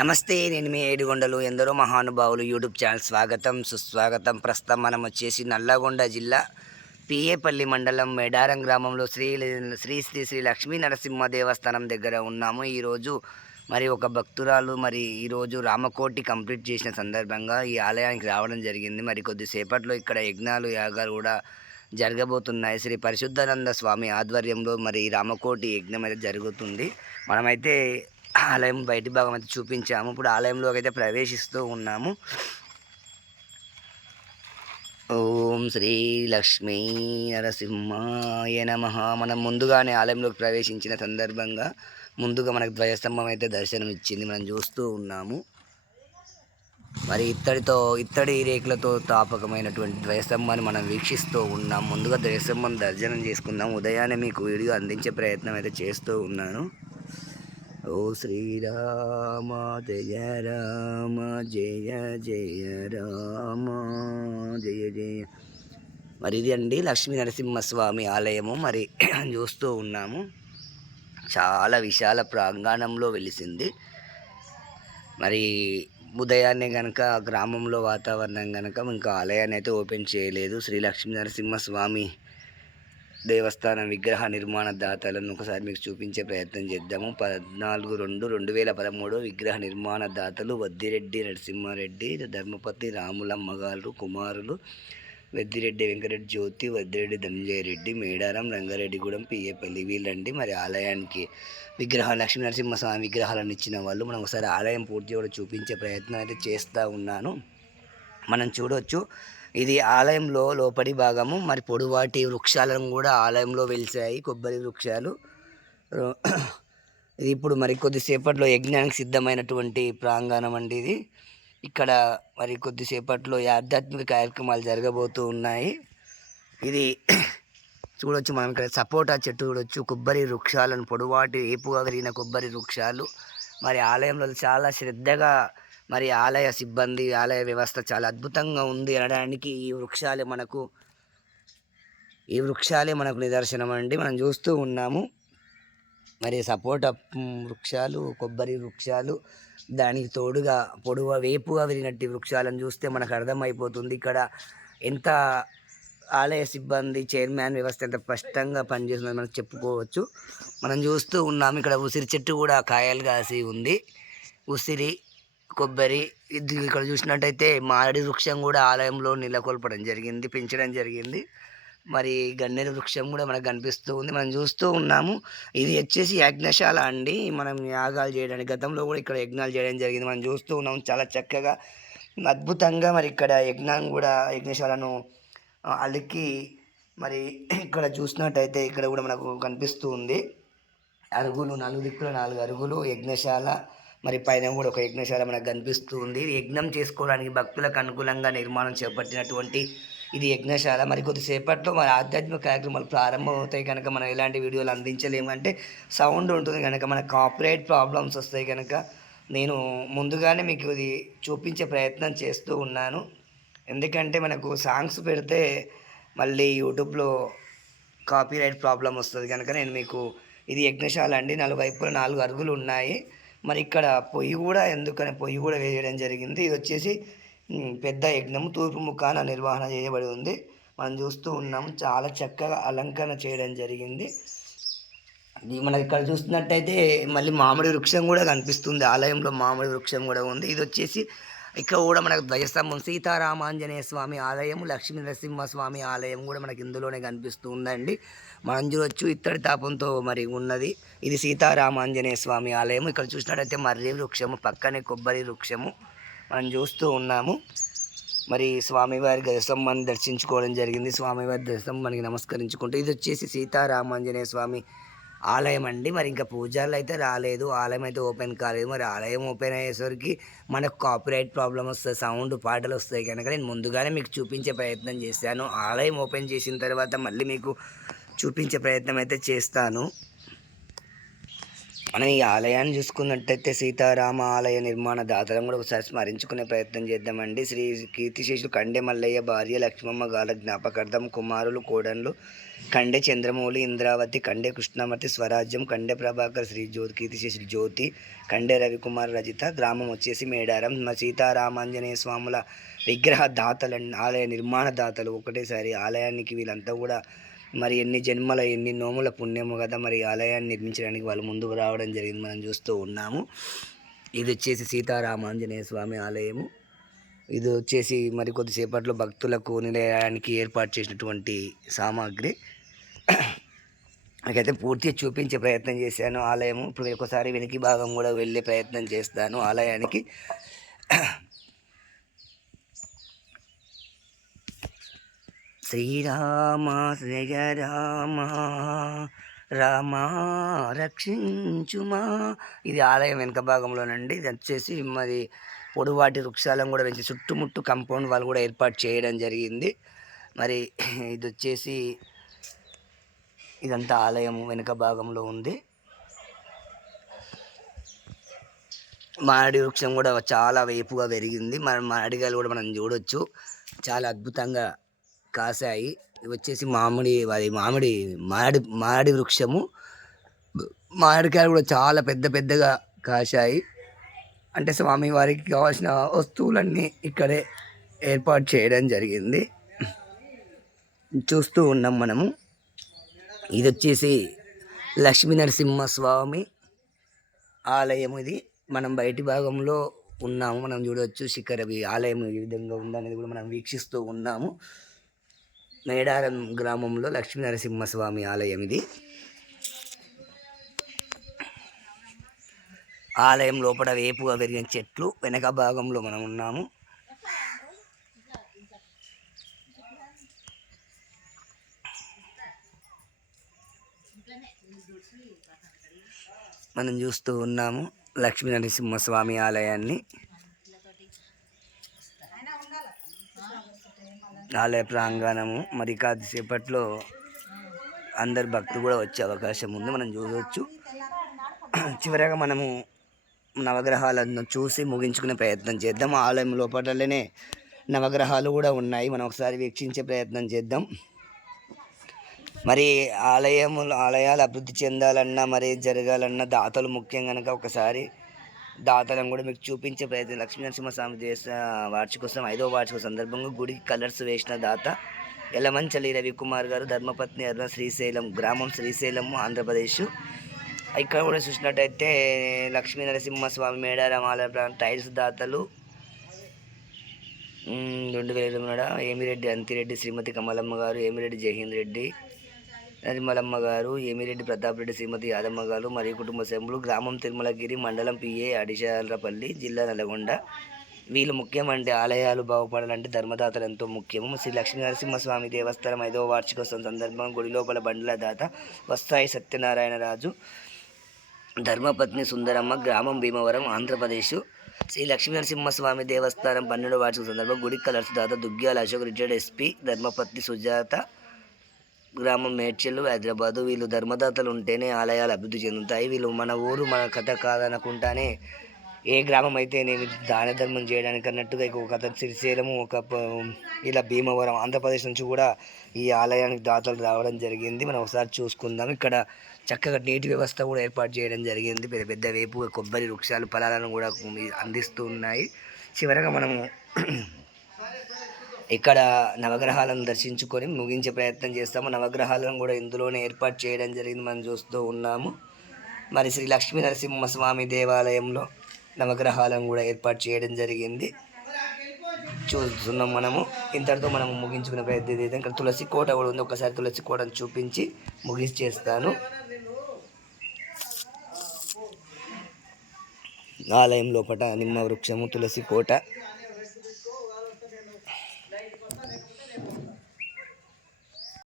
నమస్తే నేను మీ ఏడుగొండలు. ఎందరో మహానుభావులు యూట్యూబ్ ఛానల్ స్వాగతం సుస్వాగతం. ప్రస్తుతం మనం వచ్చేసి నల్లగొండ జిల్లా పిఏపల్లి మండలం మేడారం గ్రామంలో శ్రీ శ్రీ శ్రీ శ్రీ లక్ష్మీ నరసింహ దేవస్థానం దగ్గర ఉన్నాము. ఈరోజు మరి ఒక భక్తురాలు మరి ఈరోజు రామకోటి కంప్లీట్ చేసిన సందర్భంగా ఈ ఆలయానికి రావడం జరిగింది. మరి కొద్దిసేపట్లో ఇక్కడ యజ్ఞాలు యాగాలు కూడా జరగబోతున్నాయి. శ్రీ పరిశుద్ధానంద స్వామి ఆధ్వర్యంలో మరి రామకోటి యజ్ఞం అయితే జరుగుతుంది. మనమైతే ఆలయం బయటి భాగం అయితే చూపించాము. ఇప్పుడు ఆలయంలోకి అయితే ప్రవేశిస్తూ ఉన్నాము. ఓం శ్రీ లక్ష్మీ నరసింహాయ నమ. మనం ముందుగానే ఆలయంలోకి ప్రవేశించిన సందర్భంగా ముందుగా మనకు ధ్వజస్తంభం అయితే దర్శనం ఇచ్చింది మనం చూస్తూ ఉన్నాము. మరి ఇత్తడితో ఇత్తడి రేకులతో తాపకమైనటువంటి ధ్వజస్తంభాన్ని మనం వీక్షిస్తూ ఉన్నాం. ముందుగా ధ్వజస్తంభం దర్శనం చేసుకుందాం. ఉదయాన్నే మీకు వీడియో అందించే ప్రయత్నం అయితే చేస్తూ ఉన్నాను. ఓ శ్రీరామ జయ రామ జయ జయ రామ జయ జయ. మరి ఇది అండి లక్ష్మీ నరసింహస్వామి ఆలయము. మరి చూస్తూ ఉన్నాము. చాలా విశాల ప్రాంగణంలో వెలిసింది. మరి ఉదయాన్నే కనుక గ్రామంలో వాతావరణం కనుక ఇంకా ఆలయాన్ని అయితే ఓపెన్ చేయలేదు. శ్రీ లక్ష్మీ నరసింహస్వామి దేవస్థానం విగ్రహ నిర్మాణ దాతలను ఒకసారి మీకు చూపించే ప్రయత్నం చేద్దాము. పద్నాలుగు రెండు రెండు వేల పదమూడు విగ్రహ నిర్మాణ దాతలు వద్దిరెడ్డి నరసింహారెడ్డి ధర్మపతి రాములమ్మ గారు కుమారులు వెద్దిరెడ్డి వెంకటరెడ్డి జ్యోతి వద్దిరెడ్డి ధనంజయ రెడ్డి మేడారం రంగారెడ్డిగూడెం పిఏపల్లి వీళ్ళండి మరి ఆలయానికి విగ్రహ లక్ష్మీ నరసింహస్వామి విగ్రహాలను ఇచ్చిన వాళ్ళు మనం ఒకసారి ఆలయం పూర్తి కూడా చూపించే ప్రయత్నం అయితే చేస్తూ ఉన్నాను. మనం చూడవచ్చు ఇది ఆలయంలో లోపలి భాగము. మరి పొడువాటి వృక్షాలను కూడా ఆలయంలో వెలిసాయి కొబ్బరి వృక్షాలు. ఇది ఇప్పుడు మరి కొద్దిసేపట్లో యజ్ఞానికి సిద్ధమైనటువంటి ప్రాంగణం అండి ఇది. ఇక్కడ మరి కొద్దిసేపట్లో ఆధ్యాత్మిక కార్యక్రమాలు జరగబోతూ ఉన్నాయి. ఇది చూడొచ్చు మనం ఇక్కడ సపోటా చెట్టు చూడొచ్చు. కొబ్బరి వృక్షాలను పొడవాటి ఏపుగా కలిగిన కొబ్బరి వృక్షాలు. మరి ఆలయంలో చాలా శ్రద్ధగా మరి ఆలయ సిబ్బంది ఆలయ వ్యవస్థ చాలా అద్భుతంగా ఉంది అనడానికి ఈ వృక్షాలే మనకు ఈ వృక్షాలే మనకు నిదర్శనం అండి. మనం చూస్తూ ఉన్నాము. మరి సపోటా వృక్షాలు కొబ్బరి వృక్షాలు దానికి తోడుగా పొడవ వేపుగా విరిగినట్టు వృక్షాలను చూస్తే మనకు అర్థమైపోతుంది. ఇక్కడ ఎంత ఆలయ సిబ్బంది చైర్మన్ వ్యవస్థ ఎంత స్పష్టంగా పనిచేస్తుందని మనం చెప్పుకోవచ్చు. మనం చూస్తూ ఉన్నాము. ఇక్కడ ఉసిరి చెట్టు కూడా కాయలు కాసి ఉంది. ఉసిరి కొబ్బరి ఇది ఇక్కడ చూసినట్టయితే మారడి వృక్షం కూడా ఆలయంలో నెలకొల్పడం జరిగింది పెంచడం జరిగింది. మరి గన్నేరు వృక్షం కూడా మనకు కనిపిస్తూ ఉంది. మనం చూస్తూ ఉన్నాము. ఇది వచ్చేసి యజ్ఞశాల అండి. మనం యాగాలు చేయడానికి గతంలో కూడా ఇక్కడ యజ్ఞాలు చేయడం జరిగింది. మనం చూస్తూ ఉన్నాము. చాలా చక్కగా అద్భుతంగా మరి ఇక్కడ యజ్ఞం కూడా యజ్ఞశాలను అలికి మరి ఇక్కడ చూసినట్టయితే ఇక్కడ కూడా మనకు కనిపిస్తూ ఉంది. అరుగులు నలుగు దిక్కుల నాలుగు అరుగులు యజ్ఞశాల మరి పైన కూడా ఒక యజ్ఞశాల మనకు కనిపిస్తూ ఉంది యజ్ఞం చేసుకోవడానికి భక్తులకు అనుకూలంగా నిర్మాణం చేపట్టినటువంటి ఇది యజ్ఞశాల. మరి కొద్దిసేపట్లో మరి ఆధ్యాత్మిక కార్యక్రమాలు ప్రారంభం అవుతాయి కనుక మనం ఎలాంటి వీడియోలు అందించలేము అంటే సౌండ్ ఉంటుంది కనుక మనకు కాపరేట్ ప్రాబ్లమ్స్ వస్తాయి కనుక నేను ముందుగానే మీకు ఇది చూపించే ప్రయత్నం చేస్తూ ఉన్నాను. ఎందుకంటే మనకు సాంగ్స్ పెడితే మళ్ళీ యూట్యూబ్లో కాపీరైట్ ప్రాబ్లం వస్తుంది కనుక నేను మీకు ఇది యజ్ఞశాల అండి. నాలుగు వైపుల నాలుగు అరుగులు ఉన్నాయి. మరి ఇక్కడ పొయ్యి కూడా ఎందుకని పొయ్యి కూడా వేయడం జరిగింది. ఇది వచ్చేసి పెద్ద యజ్ఞము తూర్పు ముఖాన నిర్వహణ చేయబడి ఉంది. మనం చూస్తూ ఉన్నాము చాలా చక్కగా అలంకరణ చేయడం జరిగింది. ఇది మనకి ఇక్కడ చూస్తున్నట్టయితే మళ్ళీ మామిడి వృక్షం కూడా కనిపిస్తుంది. ఆలయంలో మామిడి వృక్షం కూడా ఉంది. ఇది వచ్చేసి ఇక్కడ కూడా మనకు ధ్వజస్తంభం సీతారామాంజనేయ స్వామి ఆలయం లక్ష్మీ నరసింహ స్వామి ఆలయం కూడా మనకి ఇందులోనే కనిపిస్తూ ఉందండి. మనం చూడొచ్చు ఇత్తడి తాపంతో మరి ఉన్నది. ఇది సీతారామాంజనేయ స్వామి ఆలయం ఇక్కడ చూసినట్టయితే మర్రి వృక్షము పక్కనే కొబ్బరి వృక్షము మనం చూస్తూ ఉన్నాము. మరి స్వామివారి గజస్తంభాన్ని దర్శించుకోవడం జరిగింది. స్వామివారి గజస్తంభానికి నమస్కరించుకుంటూ ఇది వచ్చేసి సీతారామాంజనేయ స్వామి ఆలయం అండి. మరి ఇంకా పూజలు అయితే రాలేదు. ఆలయం అయితే ఓపెన్ కాలేదు. మరి ఆలయం ఓపెన్ అయ్యేసరికి మనకు కాపీరైట్ ప్రాబ్లం వస్తుంది సౌండ్ పాటలు వస్తాయి కనుక నేను ముందుగానే మీకు చూపించే ప్రయత్నం చేశాను. ఆలయం ఓపెన్ చేసిన తర్వాత మళ్ళీ మీకు చూపించే ప్రయత్నం అయితే చేస్తాను. మనం ఈ ఆలయాన్ని చూసుకున్నట్టయితే సీతారామ ఆలయ నిర్మాణ దాతలను కూడా ఒకసారి స్మరించుకునే ప్రయత్నం చేద్దామండి. శ్రీ కీర్తిశేషులు కండె మల్లయ్య భార్య లక్ష్మమ్మ గాల జ్ఞాపకార్థం కుమారులు కోడన్లు కండె చంద్రమౌళి ఇంద్రావతి కండె కృష్ణమూర్తి స్వరాజ్యం కండె ప్రభాకర్ శ్రీ జ్యోతి కీర్తిశేషులు జ్యోతి కండే రవికుమార్ రజిత గ్రామం వచ్చేసి మేడారం. మా సీతారామాంజనేయ స్వాముల విగ్రహ దాతలు ఆలయ నిర్మాణ దాతలు ఒకటేసారి ఆలయానికి వీళ్ళంతా కూడా మరి ఎన్ని జన్మల ఎన్ని నోముల పుణ్యము కదా మరి ఈ ఆలయాన్ని నిర్మించడానికి వాళ్ళు ముందుకు రావడం జరిగింది. మనం చూస్తూ ఉన్నాము. ఇది వచ్చేసి సీతారామాంజనేయ స్వామి ఆలయము. ఇది వచ్చేసి మరి కొద్దిసేపట్లో భక్తులకు నిలయానికి ఏర్పాటు చేసినటువంటి సామాగ్రి. నాకైతే పూర్తిగా చూపించే ప్రయత్నం చేశాను ఆలయము. ఇప్పుడు ఒకసారి వెనక్కి భాగం కూడా వెళ్ళే ప్రయత్నం చేస్తాను ఆలయానికి. శ్రీరామ జయ రామ రామ రక్షించుమా. ఇది ఆలయం వెనుక భాగంలోనండి. ఇది వచ్చేసి మరి పొడువాటి వృక్షాలను కూడా పెంచి చుట్టుముట్టు కంపౌండ్ వాళ్ళు కూడా ఏర్పాటు చేయడం జరిగింది. మరి ఇది వచ్చేసి ఇదంతా ఆలయం వెనుక భాగంలో ఉంది. మారడి వృక్షం కూడా చాలా వేపుగా పెరిగింది. మన మారడిగాయలు కూడా మనం చూడొచ్చు. చాలా అద్భుతంగా కాసాయి. ఇవి వచ్చేసి మామిడి అది మామిడి మామిడి మామిడి వృక్షము. మామిడికాయలు కూడా చాలా పెద్ద పెద్దగా కాశాయి అంటే స్వామి వారికి కావాల్సిన వస్తువులన్నీ ఇక్కడే ఏర్పాటు చేయడం జరిగింది. చూస్తూ ఉన్నాం మనము. ఇది వచ్చేసి లక్ష్మీ నరసింహస్వామి ఆలయం ఇది. మనం బయటి భాగంలో ఉన్నాము. మనం చూడవచ్చు శిఖర ఆలయం ఏ విధంగా ఉందనేది కూడా మనం వీక్షిస్తూ ఉన్నాము. మేడారం గ్రామంలో లక్ష్మీ నరసింహస్వామి ఆలయం ఇది. ఆలయం లోపల వేపుగా పెరిగిన చెట్లు వెనక భాగంలో మనం ఉన్నాము. మనం చూస్తూ ఉన్నాము లక్ష్మీ నరసింహస్వామి ఆలయాన్ని. ఆలయ ప్రాంగణము మరి కాసేపట్లో అందరు భక్తులు కూడా వచ్చే అవకాశం ఉంది. మనం చూడవచ్చు చివరగా మనము నవగ్రహాలను చూసి ముగించుకునే ప్రయత్నం చేద్దాం. ఆలయం లోపలనే నవగ్రహాలు కూడా ఉన్నాయి. మనం ఒకసారి వీక్షించే ప్రయత్నం చేద్దాం. మరి ఆలయములు ఆలయాలు అభివృద్ధి చెందాలన్నా మరి జరగాలన్నా దాతలు ముఖ్యం కనుక ఒకసారి దాతలను కూడా మీకు చూపించే ప్రయత్నం లక్ష్మీ నరసింహస్వామి దేశ వార్షికోత్సవం ఐదవ వార్షిక సందర్భంగా గుడికి కలర్స్ వేసిన దాత ఎలమంచలి రవికుమార్ గారు ధర్మపత్ని అర్ణ శ్రీశైలం గ్రామం శ్రీశైలం ఆంధ్రప్రదేశ్. ఇక్కడ కూడా చూసినట్టయితే లక్ష్మీ నరసింహస్వామి మేడారం ఆలయ టైల్స్ దాతలు. రెండు వేల ఇరవై ఏమిరెడ్డి అంతిరెడ్డి శ్రీమతి కమలమ్మ గారు ఏమిరెడ్డి జహీంద్ రెడ్డి. నరిమలమ్మ గారు ఏమిరెడ్డి ప్రతాప్ రెడ్డి శ్రీమతి యాదమ్మ గారు మరియు కుటుంబ సభ్యులు గ్రామం తిరుమలగిరి మండలం పిఏ అడిశాలపల్లి జిల్లా నల్గొండ. వీళ్ళు ముఖ్యమంటే ఆలయాలు బాగుపడాలంటే ధర్మదాతలు ఎంతో ముఖ్యము. శ్రీ లక్ష్మీ నరసింహస్వామి దేవస్థానం ఐదవ వార్షికోత్సవం సందర్భం గుడి లోపల బండ్ల దాత వస్తాయి సత్యనారాయణ రాజు. ధర్మపత్ని సుందరమ్మ గ్రామం భీమవరం ఆంధ్రప్రదేశ్. శ్రీ లక్ష్మీ నరసింహస్వామి దేవస్థానం పన్నెండు వార్షిక సందర్భంగా గుడి కలర్స్ దాత దుగ్గ్యాల అశోక్ రిటైర్డ్ ఎస్పీ ధర్మపత్ని సుజాత గ్రామం మేడ్చల్లు హైదరాబాదు వీళ్ళు ధర్మదాతలు ఉంటేనే ఆలయాలు అభివృద్ధి చెందుతాయి. వీళ్ళు మన ఊరు మన కథ కాదనుకుంటానే ఏ గ్రామం అయితే నేను దాన ధర్మం చేయడానికి అన్నట్టుగా ఒక కథ శ్రీశైలము ఒక ఇలా భీమవరం ఆంధ్రప్రదేశ్ నుంచి కూడా ఈ ఆలయానికి దాతలు రావడం జరిగింది. మనం ఒకసారి చూసుకుందాం. ఇక్కడ చక్కగా నీటి వ్యవస్థ కూడా ఏర్పాటు చేయడం జరిగింది. పెద్ద పెద్ద వేపు కొబ్బరి వృక్షాలు ఫలాలను కూడా అందిస్తూ ఉన్నాయి. చివరగా మనము ఇక్కడ నవగ్రహాలను దర్శించుకొని ముగించే ప్రయత్నం చేస్తాము. నవగ్రహాలను కూడా ఇందులోనే ఏర్పాటు చేయడం జరిగింది మనం చూస్తూ ఉన్నాము. మరి శ్రీ లక్ష్మీ నరసింహస్వామి దేవాలయంలో నవగ్రహాలను కూడా ఏర్పాటు చేయడం జరిగింది. చూస్తున్నాం మనము. ఇంతటితో మనం ముగించుకునే ప్రయత్నం చేద్దాం. ఇక్కడ తులసి కోట కూడా ఉంది. ఒకసారి తులసి కోటను చూపించి ముగించేస్తాను ఆలయం లోపల నిమ్మ వృక్షము తులసి కోట.